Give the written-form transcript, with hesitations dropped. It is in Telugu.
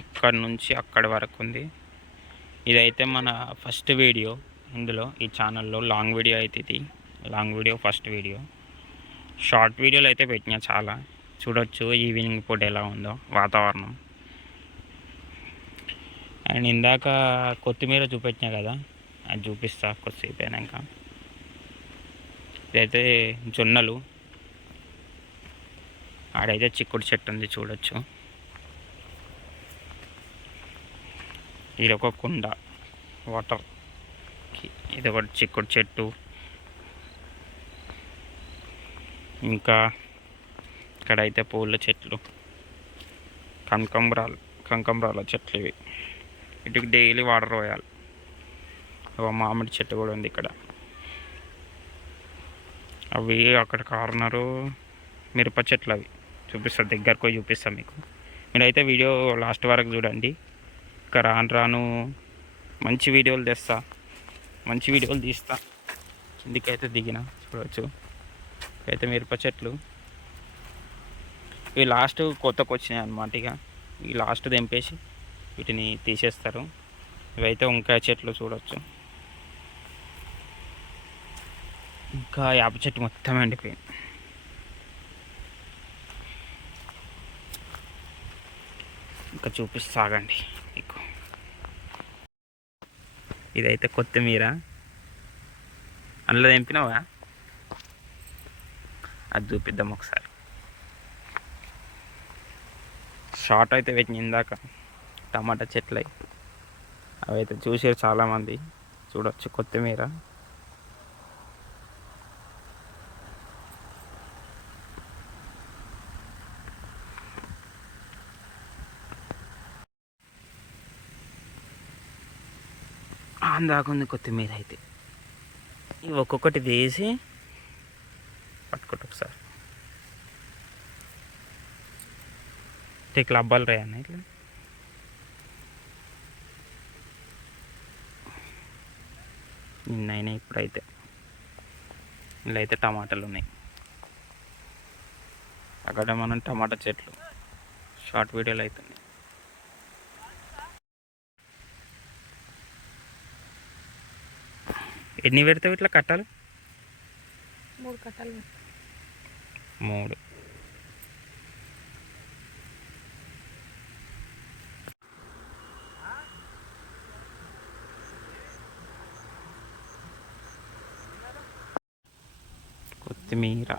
ఇక్కడ నుంచి అక్కడి వరకు ఉంది. ఇదైతే మన ఫస్ట్ వీడియో ఇందులో, ఈ ఛానల్లో లాంగ్ వీడియో అయితే ఇది long video, first video. Short వీడియోలు అయితే పెట్టినా చాలా, చూడొచ్చు ఈవినింగ్ పూట ఎలా ఉందో వాతావరణం. అండ్ ఇందాక కొత్తిమీర చూపెట్టినా కదా, అది చూపిస్తా కొద్దిసేపు అయినాక. ఇదైతే జొన్నలు, ఆడైతే చిక్కుడు చెట్టు ఉంది చూడొచ్చు. ఇది ఒక కుండ వాటర్, ఇది ఒకటి చిక్కుడు చెట్టు. ఇంకా ఇక్కడైతే పూల చెట్లు, కనకాంబరాల చెట్లు ఇవి. వీటికి డైలీ వాటర్ పోయాలి. ఒక మామిడి చెట్టు కూడా ఉంది ఇక్కడ. అవి అక్కడ కార్నరు మిరప చెట్లు, అవి చూపిస్తా, దగ్గరకు పోయి చూపిస్తాను మీకు. మీరైతే వీడియో లాస్ట్ వరకు చూడండి. ఇంకా రాను మంచి వీడియోలు తెస్తా, మంచి వీడియోలు తీస్తా. కిందికైతే దిగిన చూడవచ్చు. అయితే మిరప చెట్లు ఇవి లాస్ట్ కొత్తకు వచ్చినాయి అన్నమాట. ఇక ఈ లాస్ట్ తెంపేసి వీటిని తీసేస్తారు. ఇవైతే వంకాయ చెట్లు చూడవచ్చు. ఇంకా వేప చెట్టు మొత్తం ఎండిపోయింది. ఇంకా చూపిస్తాగండి మీకు. ఇదైతే కొత్తిమీర, అందులో తెంపినావా, అది చూపిద్దాం ఒకసారి. షార్ట్ అయితే పెట్టిన ఇందాక టమాటా చెట్లు అవి అయితే చూసారు చాలామంది. చూడవచ్చు కొత్తిమీర. అందాకుంది కొత్తిమీర అయితే. ఇవి ఒక్కొక్కటి తీసి పట్టుకోండి ఒకసారి. ఇట్లా అబ్బాలు రాయన్న ఇట్లా. నిన్నైనా ఇప్పుడైతే ఇలా అయితే టమాటాలు ఉన్నాయి. అక్కడ మనం టమాటా చెట్లు షార్ట్ వీడియోలు అవుతున్నాయి. ఎన్ని పెడతావు ఇట్లా కట్టాలి? 3 కట్టాలు. 3. కొత్తిమీర